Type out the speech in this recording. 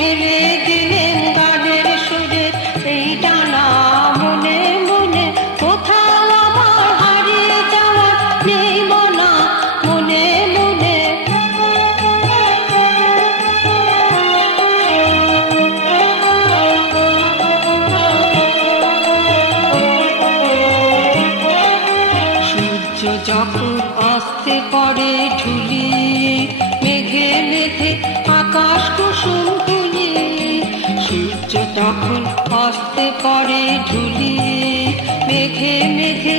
মেরে দিলেন গানের সুরে এই টানা মনে মনে, কোথাও আমার হারিয়ে যাওয়া নেই মনা মনে মনে। সূর্য যখন অস্তে পড়ে ঢুলি, মেঘে মেঘে আকাশ কুসুম তুলি। সূর্য তখন অস্তে পড়ে ঢুলি, মেঘে মেঘে